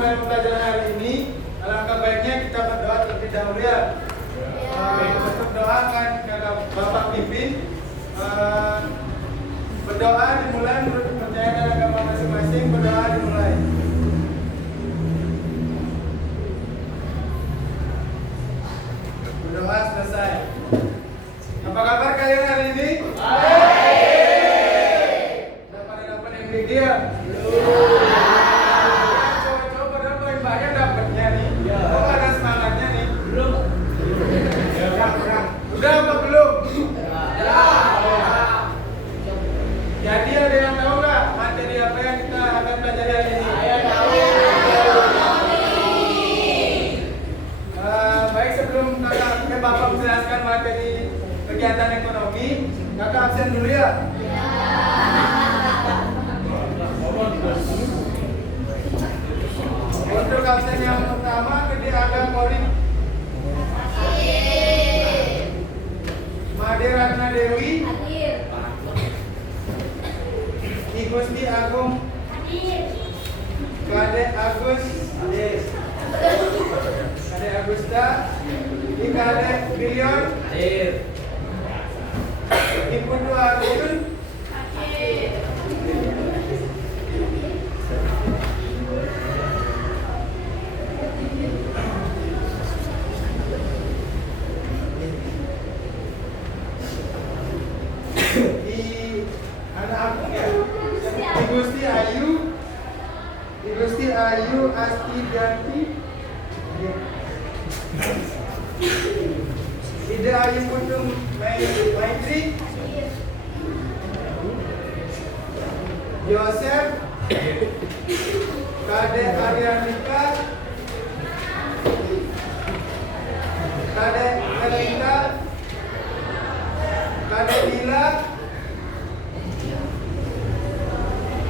memulai pembelajaran hari ini, alangkah baiknya kita berdoa terlebih dahulu ya. Untuk doa kan kata Bapak pimpin. Berdoa dimulai menurut kepercayaan agama masing-masing. Berdoa dimulai. Berdoa selesai. Apa kabar kalian hari ini? Baik. Udah pada dapat MBG ya? Coba pada poin banyak dapatnya nih. Oh ada semangatnya nih. Belum. Udah apa belum? Jadi ada yang tahu nggak materi apa yang kita akan pelajari hari ini? Baik, sebelum Bapak menjelaskan materi kegiatan ekonomi, kakak absen dulu ya. Untuk absen yang pertama, Gede Aga Korin Made Ratna Dewi I Gusti Agung Kade Agus Kade Agusta I Kade Bilion I Putu Arjun Gusti Ayu Astianti Ida Ayu Putung Maitri Yosef Kade Aryanika Kade Elita Kade Ila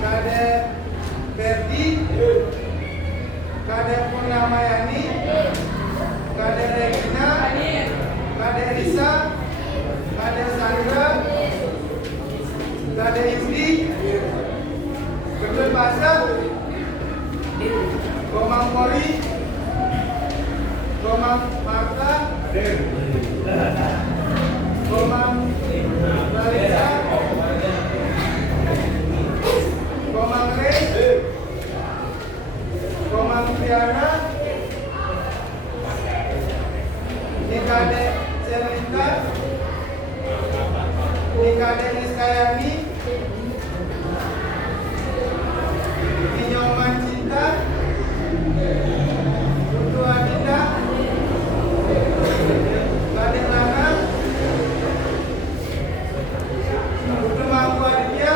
Kade Ferdi Kade Purnamayani Kade Regina Kade Risa Kade Sandra Kade Yudi Betul Pasar Komang Pori Komang Marta Komang Lalisa Komang Re Komang Triana Nikade Cerita Nikade Niskayani Ninyoman Cinta Putu Adinda Kade Lana Putu Mampu Aditya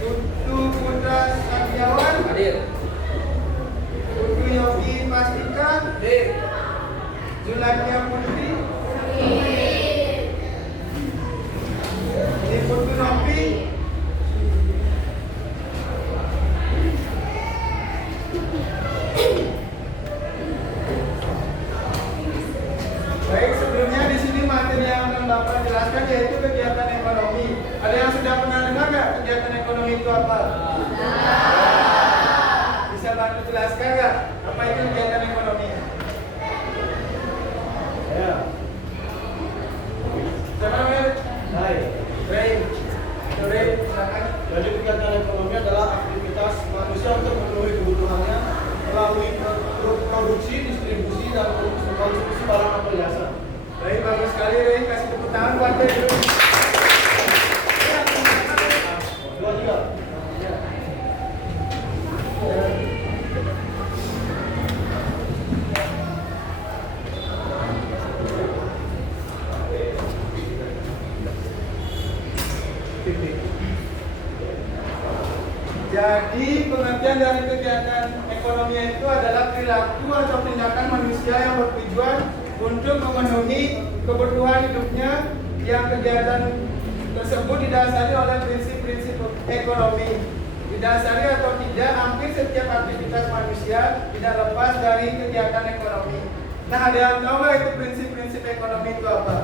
Putu Putra Satyawan Putu Yogi Pastika Zulakia Putri Putu Nopi Baik, sebelumnya di sini materi yang akan Bapak jelaskan yaitu kegiatan ekonomi. Ada yang sudah pernah dengar nggak kegiatan ekonomi itu apa? Bisa bantu jelaskan nggak apa itu kegiatan ekonomi? Ya. Siapa namanya? Baik. Silakan. Jadi kegiatan ekonomi adalah aktivitas manusia untuk memenuhi kebutuhannya melalui produksi, distribusi, dan konsumsi barang atau jasa. Baik, bagus sekali, Ray. Kasih tepuk tangan buat Ray dulu. Dua juga. Jadi pengertian dari kegiatan ekonomi itu adalah perilaku atau tindakan manusia yang bertujuan untuk memenuhi kebutuhan hidupnya yang kegiatan tersebut didasari oleh prinsip-prinsip ekonomi. Didasari atau tidak, hampir setiap aktivitas manusia tidak lepas dari kegiatan ekonomi. Nah, ada yang tahu nggak itu prinsip-prinsip ekonomi itu apa?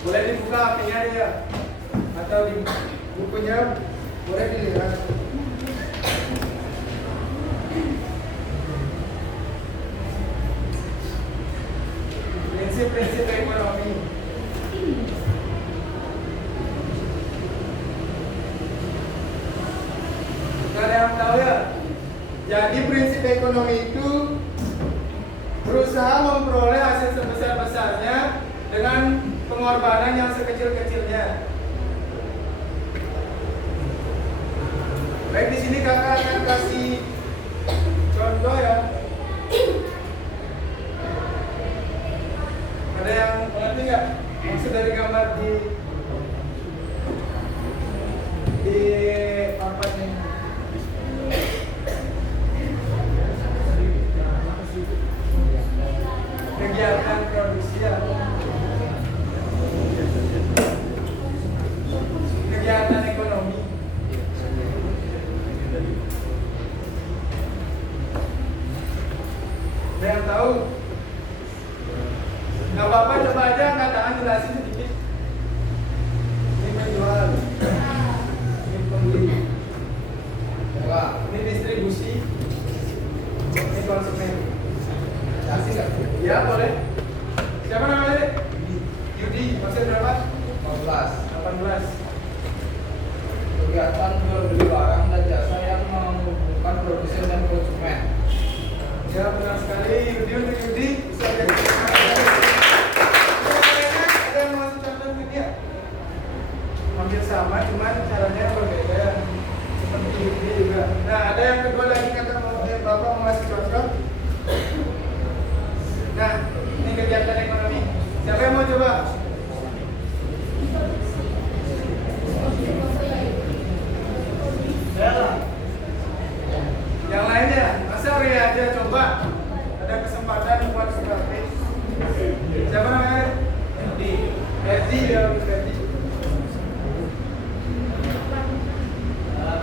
Boleh dibuka apinya ya, atau di bukunya. Boleh dilihat. Prinsip-prinsip ekonomi. Gak ada yang tahu ya? Jadi prinsip ekonomi itu berusaha memperoleh hasil sebesar-besarnya dengan pengorbanan yang sekecil-kecilnya. Baik, di sini kakak akan kasih contoh ya. Ada yang mengerti nggak maksud dari gambar di papan ini? Kegiatan produksi ya. Kegiatan ekonomi. Ada yang tahu? Nggak apa-apa, coba aja angkat tangan jelasin sedikit. Ini penjual, ini pembeli, ini distribusi, ini konsumen. Kasih nggak? Ya boleh. Siapa namanya dek? Yudi. Maksud berapa? 18. Kegiatan jual beli barang dan jasa yang menghubungkan produsen dan konsumen. Ya benar sekali. Yudi bisa jadi. Ada yang mau contoh Yudi ya? Hampir sama, cuman caranya berbeda. Seperti Yudi juga. Nah, ada yang kedua lagi kakak mau bapak mau ngasih contoh. Nah, ini kegiatan ekonomi. Siapa yang mau coba? Yang lainnya, masa Ria aja coba. Ada kesempatan buat seperti. Siapa namanya? Erdi ya, Erdi.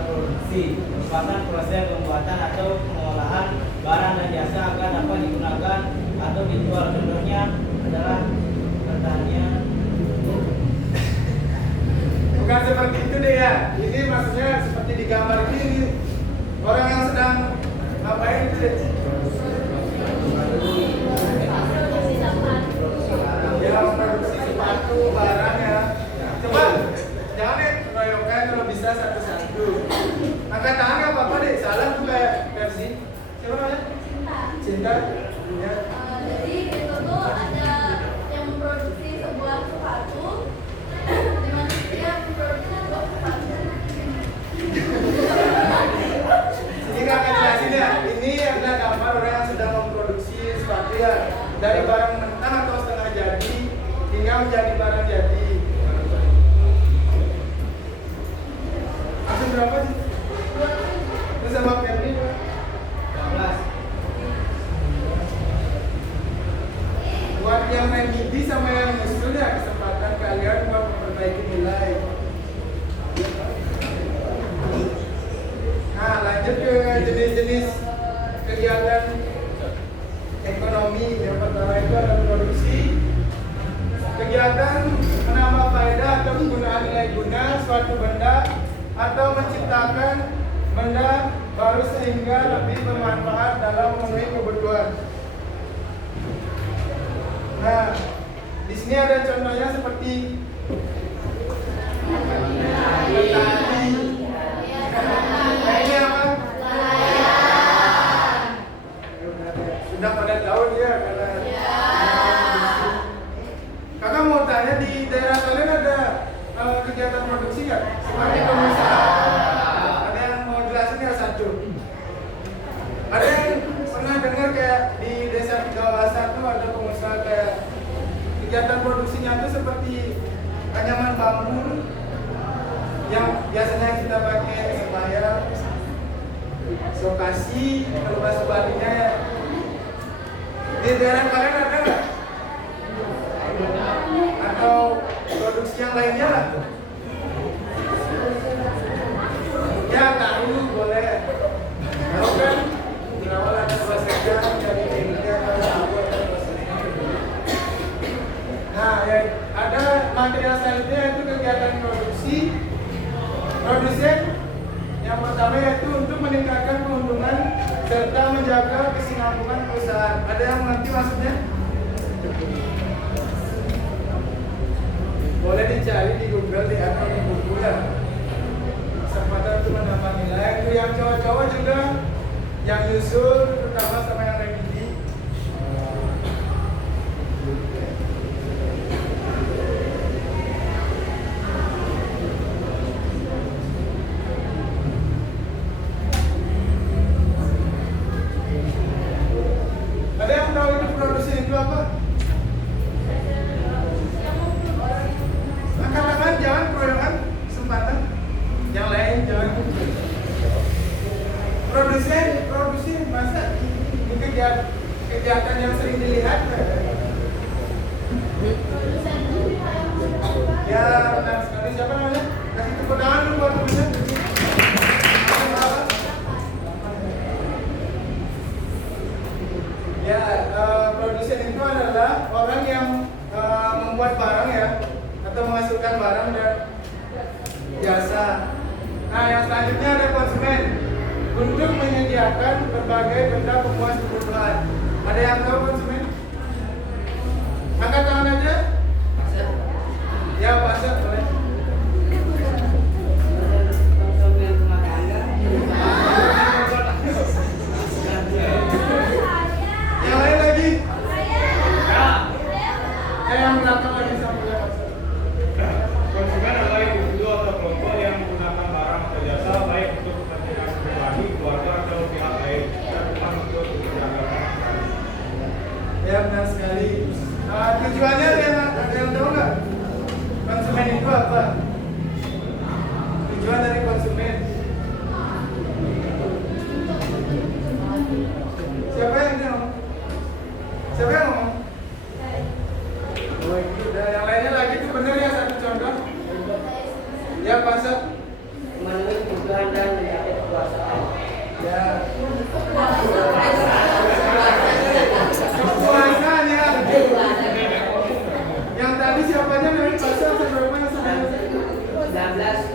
Produksi merupakan proses pembuatan atau pengolahan barang dan jasa agar dapat digunakan atau dijual. Contohnya adalah pertanian. Bukan seperti itu deh ya. Ini maksudnya seperti di gambar ini. Orang yang sedang ngapain itu deh? Ya, produksi sepatu, barang ya. Coba, jangan deh keroyokan kalau bisa satu-satu. Angkat tangan nggak apa-apa deh. Salah tuh kayak versi. Siapa namanya? Cinta. Ya. Jadi itu tuh ada yang memproduksi sebuah sepatu, dimana dia memproduksi sebuah sepatu. Ini kakak jelasin ya. Ini adalah gambar orang yang sedang memproduksi sepatu ya. Dari barang mentah atau setengah jadi hingga menjadi barang jadi. Aku berapa sih? Itu sama Febri 12. buat yang main gigi sama yang musul ya, kesempatan kalian buat memperbaiki nilai. Nah, lanjut ke jenis-jenis kegiatan ekonomi. Yang pertama itu ada produksi, kegiatan menambah faedah atau penggunaan nilai guna suatu benda atau menciptakan benda baru sehingga lebih bermanfaat dalam memenuhi kebutuhan. Nah, di sini ada contohnya seperti petani. Nah, ini apa? Sudah pada tahu dia karena. Kakak mau tanya, di daerah kalian ada kegiatan produksi nggak? Seperti pengusaha. Ada yang mau jelasin nggak satu? Ada yang pernah dengar kayak di desa Tigawasa tuh ada pengusaha kayak kegiatan produksinya tuh seperti anyaman bambu yang biasanya kita pakai sebaya, lokasi, kalau bahasa Balinya ya. Di daerah kalian ada nggak? Atau produksi yang lainnya lah? Ya tahu boleh. Tahu kan? Berawal ada prosesnya dari India ke Papua dan prosesnya. Nah, ya, ada material selanjutnya itu kegiatan produksi, produsen menjaga kesinambungan perusahaan. Ada yang mengerti maksudnya? Boleh dicari di Google di atau di buku ya. Kesempatan untuk menambah nilai. Itu yang cowok-cowok juga yang nyusul, terutama sama yang remedi. Ada yang tahu itu produksi itu apa? Angkat tangan, jangan keroyokan, kesempatan. Yang lain jangan. Produksi masa ini kegiatan yang sering dilihat. Ya benar sekali. Siapa namanya? Kasih tepuk tangan dulu buat temennya. Ya, produsen itu adalah orang yang membuat barang ya, atau menghasilkan barang dan jasa. Nah, yang selanjutnya ada konsumen untuk menyediakan berbagai benda pemuas kebutuhan. Ada yang tahu konsumen? Angkat tangan aja. Ya, pasar boleh. Yang lain lagi? Yang belakang lagi sampai pasar. Konsumen adalah individu atau kelompok yang menggunakan barang atau jasa baik untuk kepentingan pribadi, keluarga atau pihak lain dan bukan untuk perdagangan. Ya benar sekali. Tujuannya ada yang tahu nggak? Konsumen itu apa? Tujuan dari konsumen. Siapa yang ngomong? Siapa yang ngomong? Oh itu udah. Yang lainnya lagi itu benar ya, satu contoh. Ya pasar. Memenuhi kebutuhan dan mencapai kekuasaan. Ya. Kepuasan ya. Yang tadi siapanya dari pasar sampai mana sampai? 19.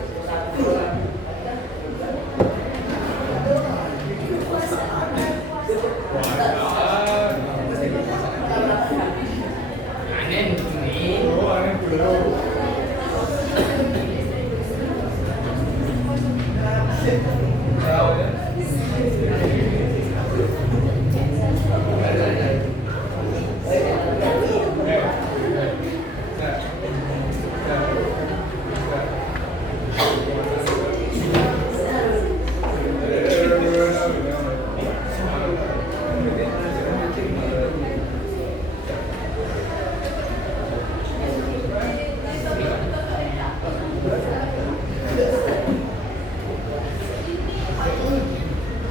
Oh, aneh belum.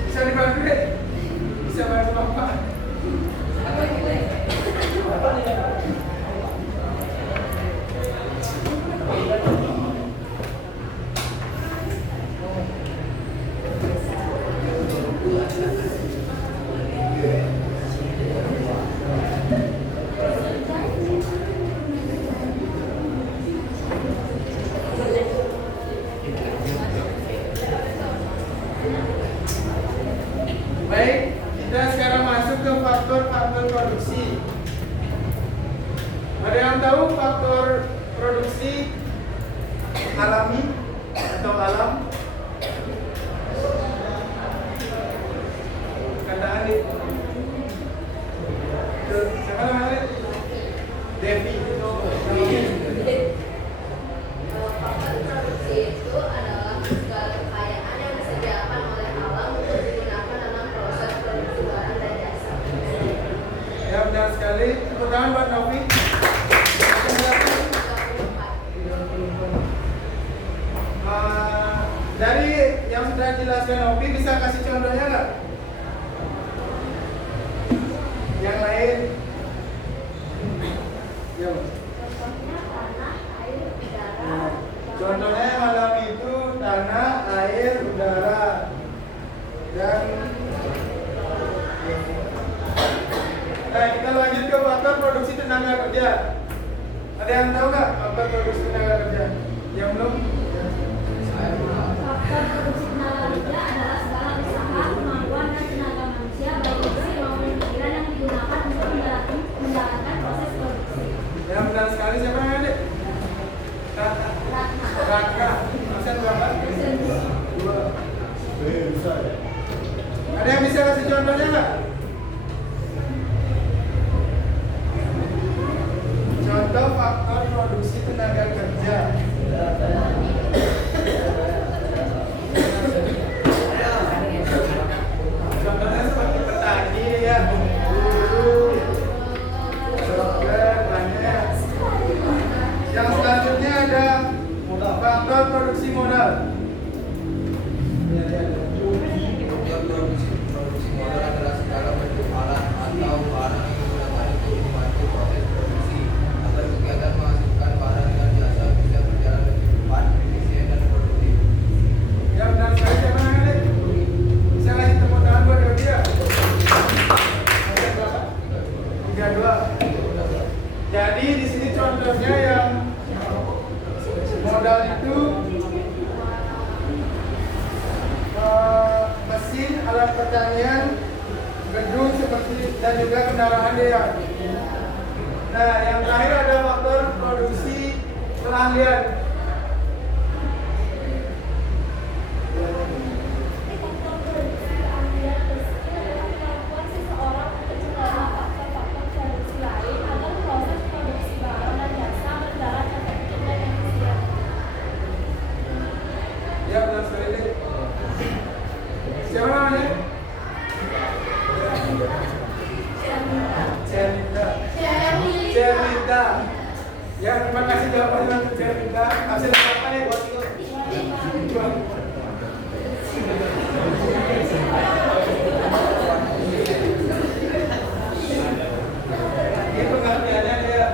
Bisa dibantu deh. Bisa bantu Bapak. Baik, kita sekarang masuk ke faktor-faktor produksi. Ada yang tahu faktor produksi alami atau alam? Kata Andi. Siapa namanya? Devi. Faktor produksi itu adalah segala kekayaan yang disediakan oleh alam untuk digunakan dalam proses produksi barang dan jasa. Ya benar sekali. Tepuk tangan buat Novi. Dari yang sudah dijelaskan Novi, bisa kasih contohnya nggak? Yang lain? Ya. Contohnya tanah, air, udara. Contohnya yang alami itu tanah, air, udara, dan nah kita lanjut ke faktor produksi tenaga kerja. Ada yang tahu nggak faktor produksi tenaga kerja? Yang belum? Faktor produksi tenaga kerja adalah segala usaha, kemampuan dan tenaga manusia baik bisa kasih contohnya nggak? Contoh faktor produksi tenaga kerja. Contohnya seperti petani ya, buruh, dokter, banyak. Yang selanjutnya ada faktor produksi modal. Produksi modal adalah segala bentuk alat atau barang yang digunakan untuk membantu proses produksi agar kegiatan menghasilkan barang dan jasa bisa berjalan lebih cepat, efisien dan produktif. Ya benar sekali, siapa namanya? Bisa kasih tepuk tangan buat dia. 32. Jadi di sini contohnya yang modal itu mesin, alat pertanian, gedung seperti dan juga kendaraan dia. Nah, yang terakhir ada faktor produksi keahlian. Ya benar sekali. Siapa namanya? Cerita. Ya terima kasih jawabannya untuk Cerita. Absen berapa nih buat itu? Ini pengertiannya dia.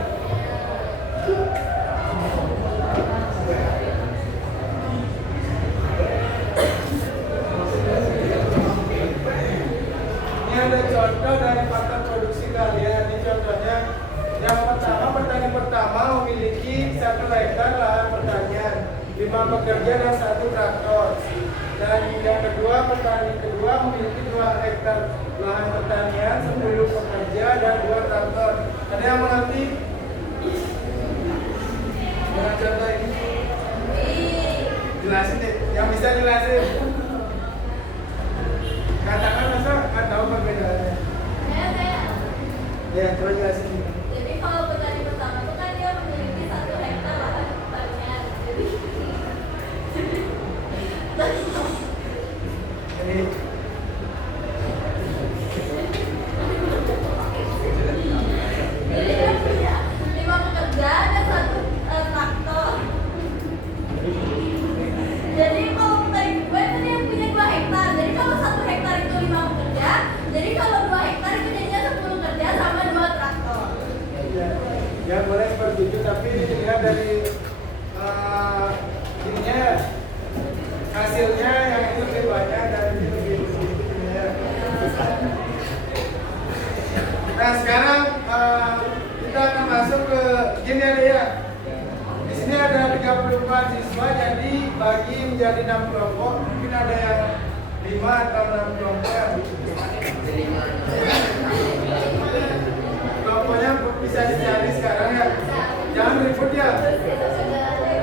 Ini ada contoh dari faktor produksi kalian. Ini contohnya. Yang pertama, petani pertama memiliki 1 hektar lahan pertanian, 5 pekerja dan 1 traktor. Dan yang kedua, petani kedua memiliki 2 hektar lahan pertanian, 10 pekerja dan 2 traktor. Ada yang mengerti? Dengan contoh ini? Jelasin deh, yang bisa jelasin. Katakan masa nggak tahu perbedaannya. Ya, coba jelasin. Jadi kalau petani pertama itu kan dia memiliki 1 hektar lahan pertanian. Jadi dia punya 5 pekerja dan 1 traktor. Jadi kalau petani kedua itu dia punya 2 hektar. Jadi kalau 1 hektar itu 5 pekerja, jadi kalau 2 hektar itu jadinya 10 kerja sama 2 traktor. Ya boleh seperti itu, tapi ini dilihat dari ininya ya, hasilnya yang itu lebih banyak dan ini lebih sedikit ini ya. Nah sekarang kita akan masuk ke gini ya. Di sini ada 34 siswa, jadi bagi menjadi 6 kelompok, mungkin ada yang 5 atau 6 kelompok. Kelompoknya bisa dicari sekarang ya. Jangan ribut ya.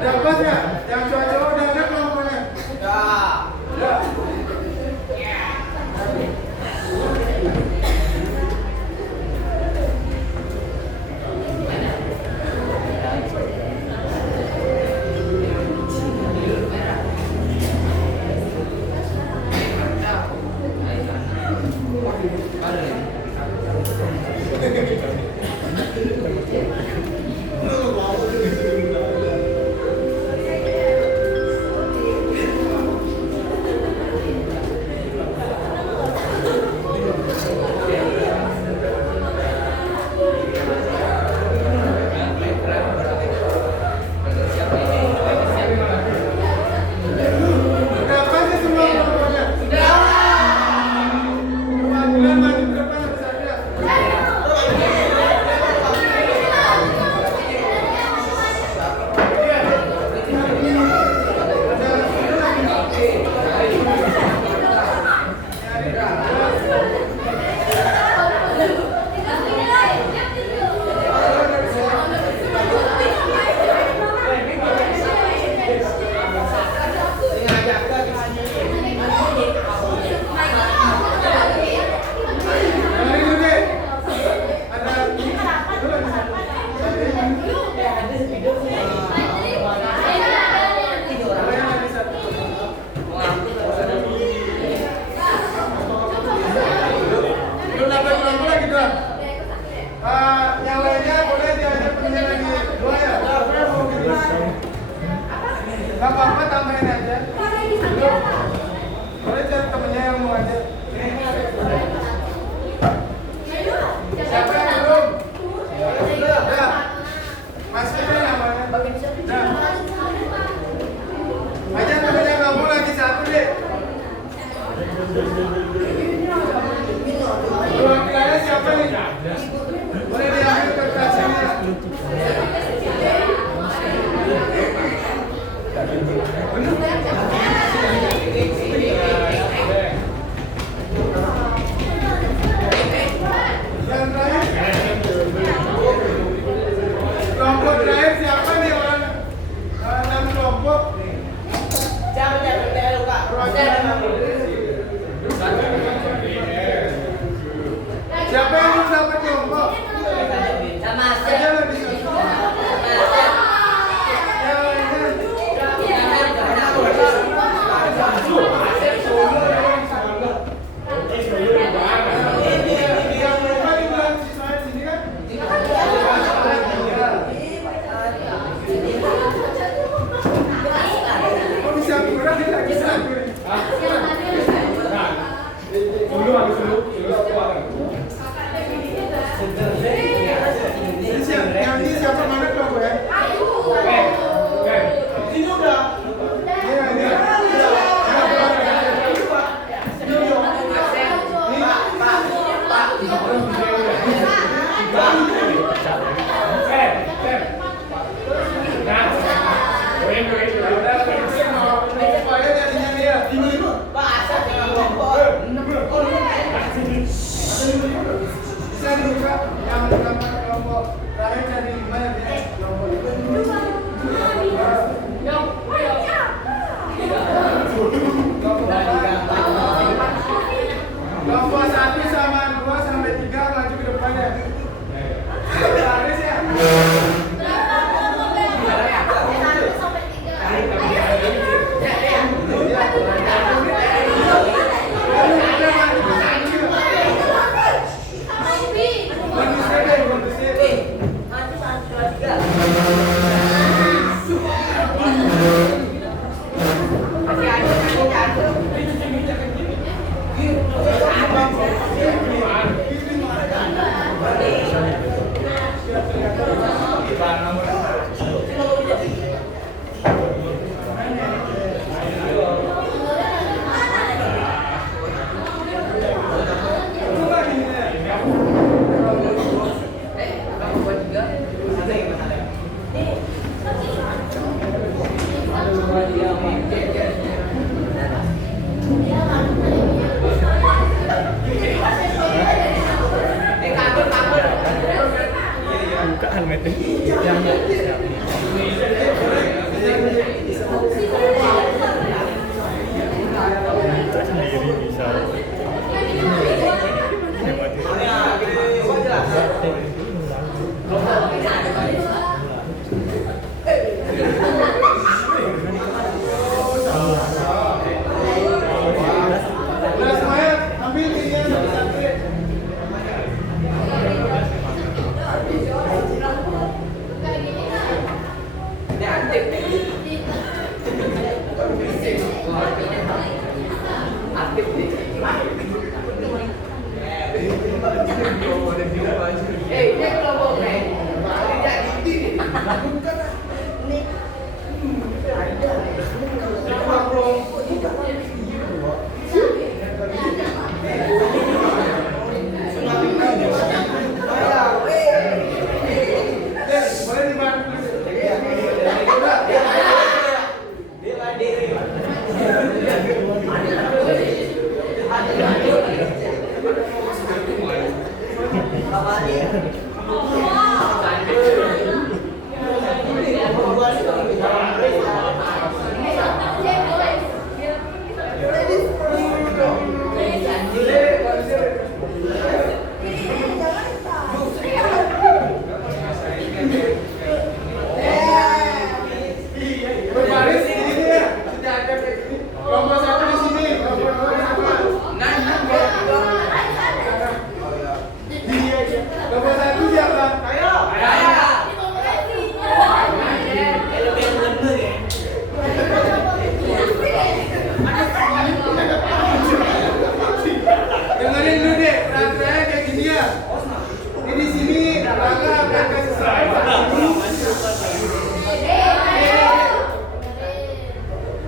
Dapat ya? Yang cowok-cowok udah ada kelompoknya? Udah. apa-apa tambahin aja. Boleh cari temennya yang mau aja. Siapa yang belum? Udah. Masih ada namanya. Nah. Aja temennya kamu lagi satu deh. Perwakilannya siapa nih? Boleh diambil kertasnya. Yang terakhir. Kelompok terakhir siapa nih orang? Enam kelompok. Siapa yang belum dapat kelompok? Aja lo di sini. Oh bisa kurang dia lagi satu. Dulu habis dulu keluar. Yang ini siapa mana kelompok ya? Ini udah. Ini. Bisa dibuka yang pertama kelompok terakhir dari 5 yang di kelompok kelompok 1 sama 2 sampai 3 maju ke depan ya. Baris ya. Berbaris ini ya.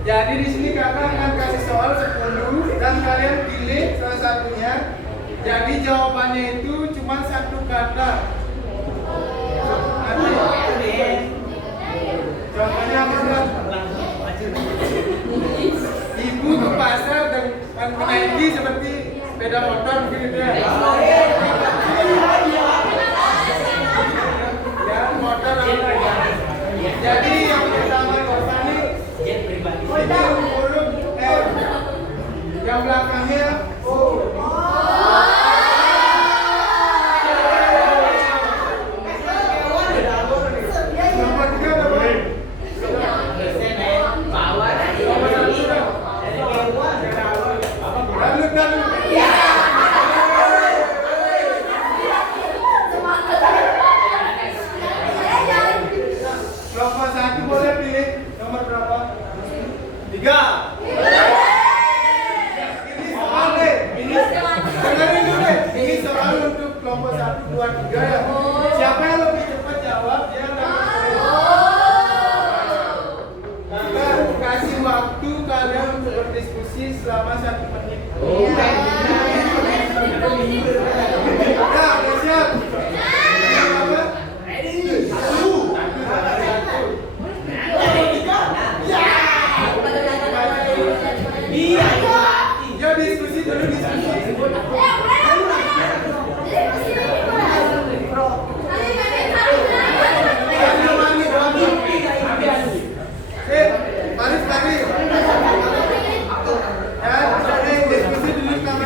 Jadi di sini kakak akan kasih soal 10 dan kalian pilih salah satunya. Jadi jawabannya itu cuma satu kata. Nanti contohnya apa bilang? Ibu ke pasar dengan menaiki seperti sepeda motor mungkin itu ya. Ya motor apa? Jadi yang pertama Korfani itu huruf R, yang belakangnya O. Nomor 3 ada apa? Lalu. Kelompok 1 boleh pilih nomor berapa? 3. Ini soal deh. Dengerin dulu deh. Ini soal untuk kelompok 1, 2, 3 ya. Siapa yang lebih cepat jawab dia dapat poin. Kakak kasih waktu kalian untuk berdiskusi selama 1 menit. Ya, udah siap. Apa? Ya diskusi dulu diskusi. Baris tadi. Ya, diskusi dulu kami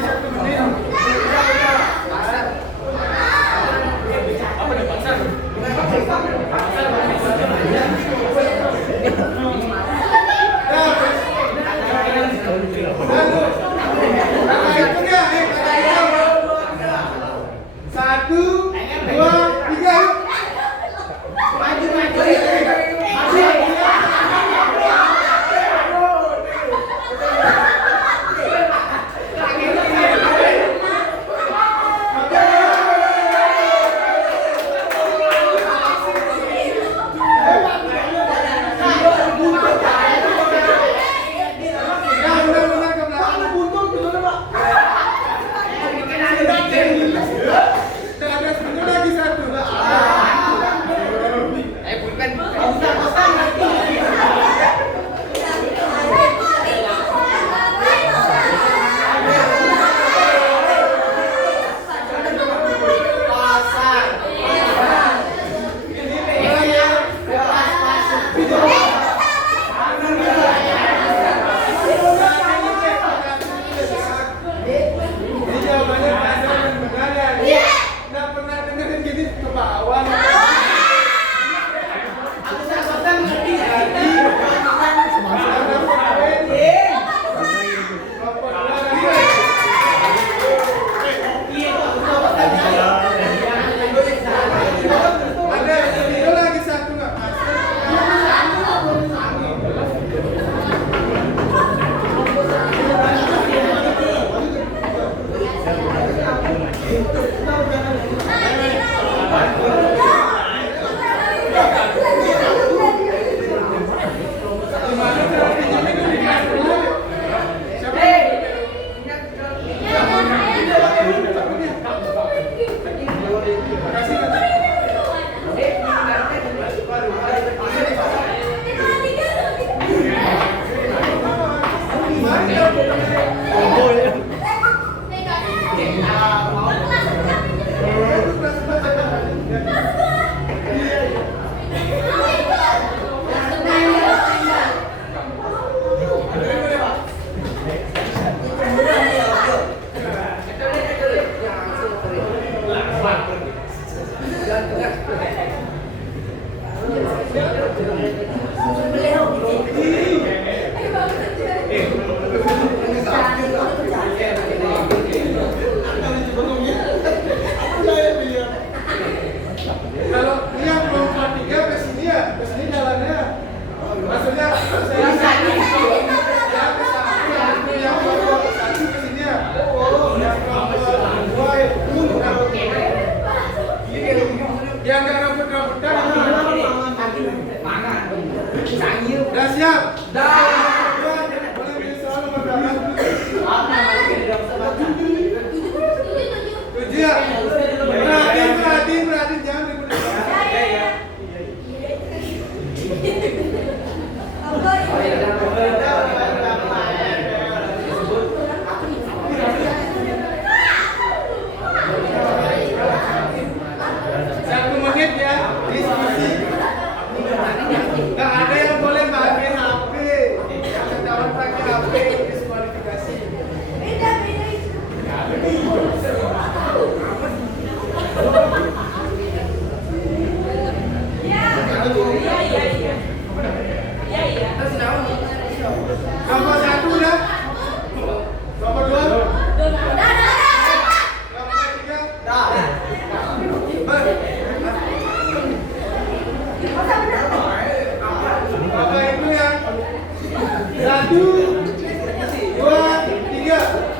Kelompok 1 udah? Kelompok 2? Kelompok 3? Bapak Ibu ya. 1, 2, 3.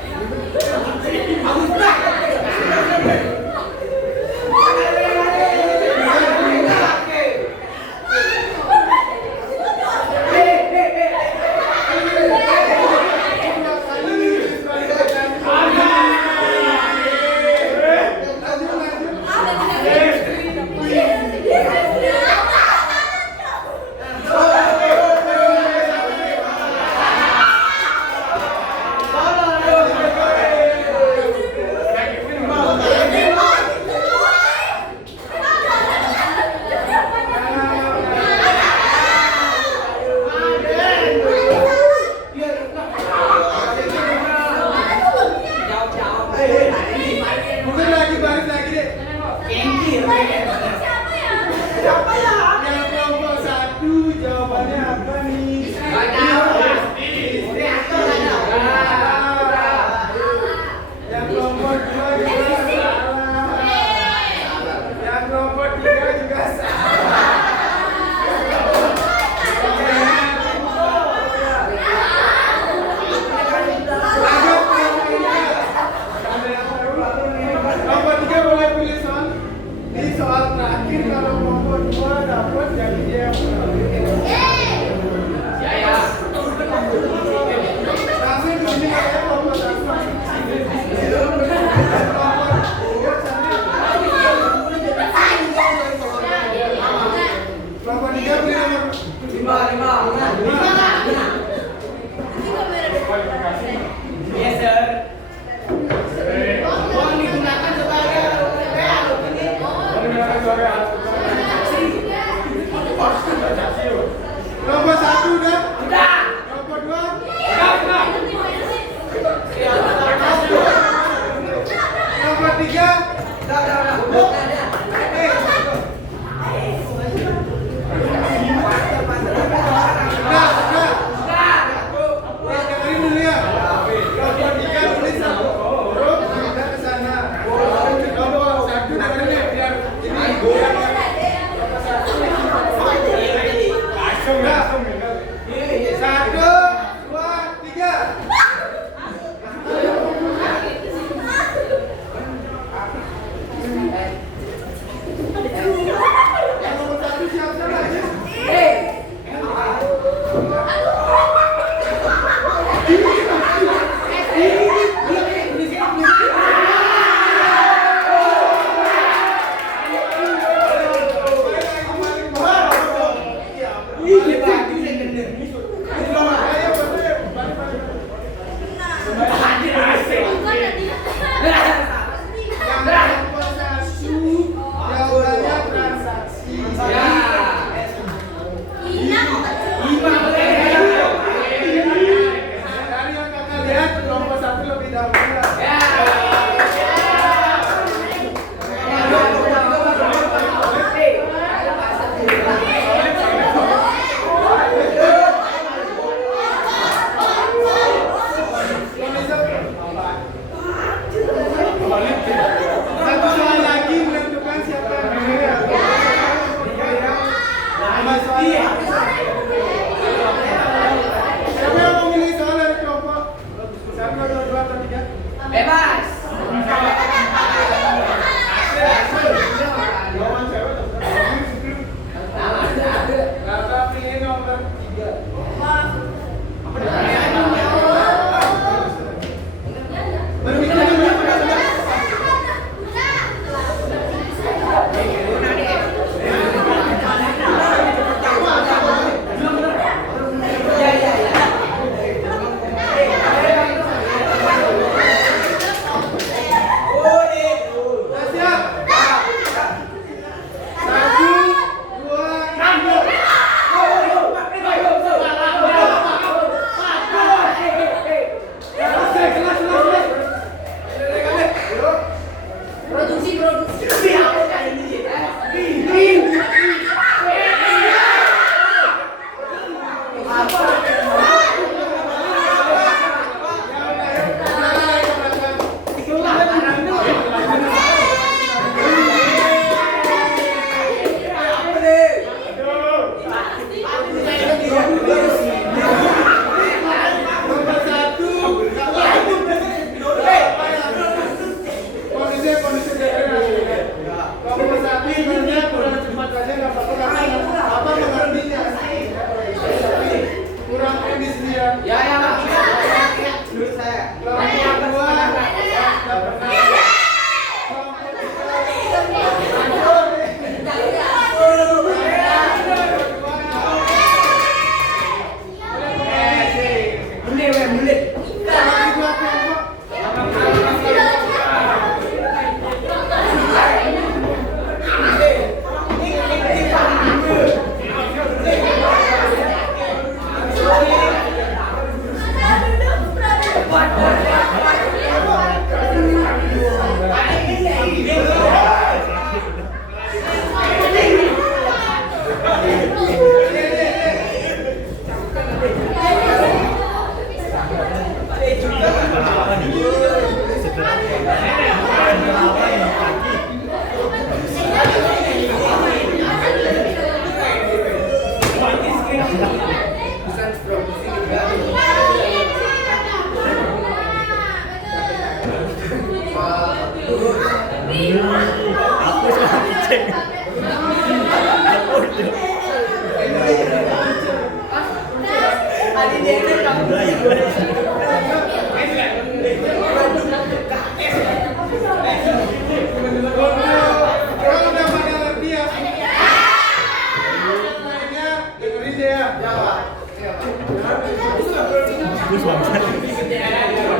yang di sini ya. Ya, dulu saya. Kelompok kedua tidak pernah. Kalau udah pada ngerti ya, semuanya dengerin deh ya.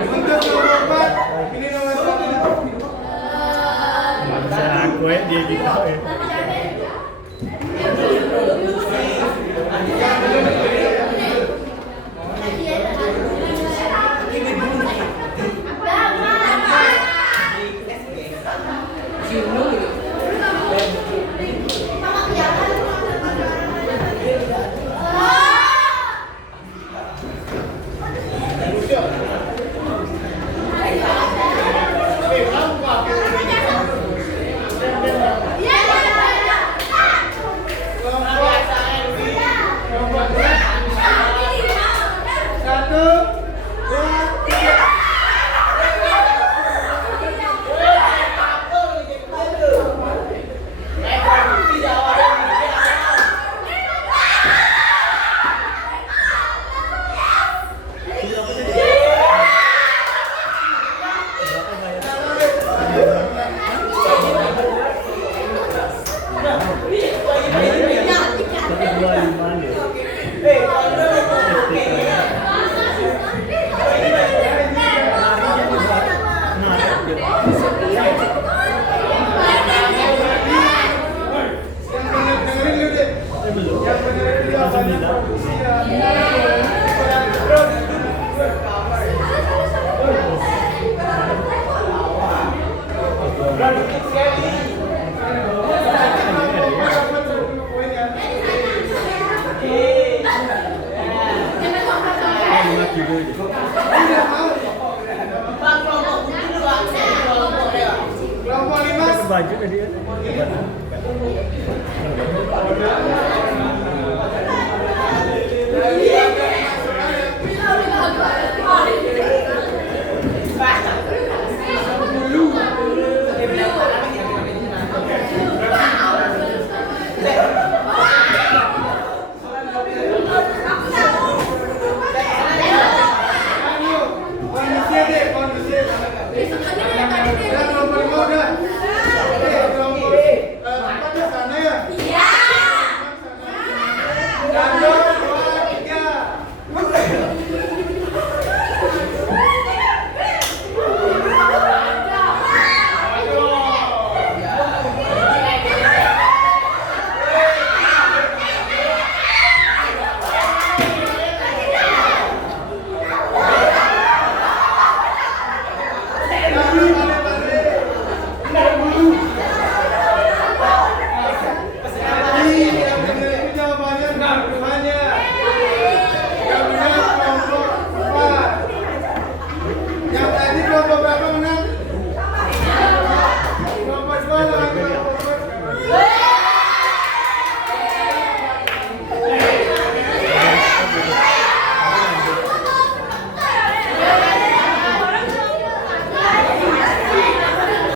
Untuk nomor 4, ini nomor 1. Aku dia gitu. Kelompok 5. Baju tadi ya.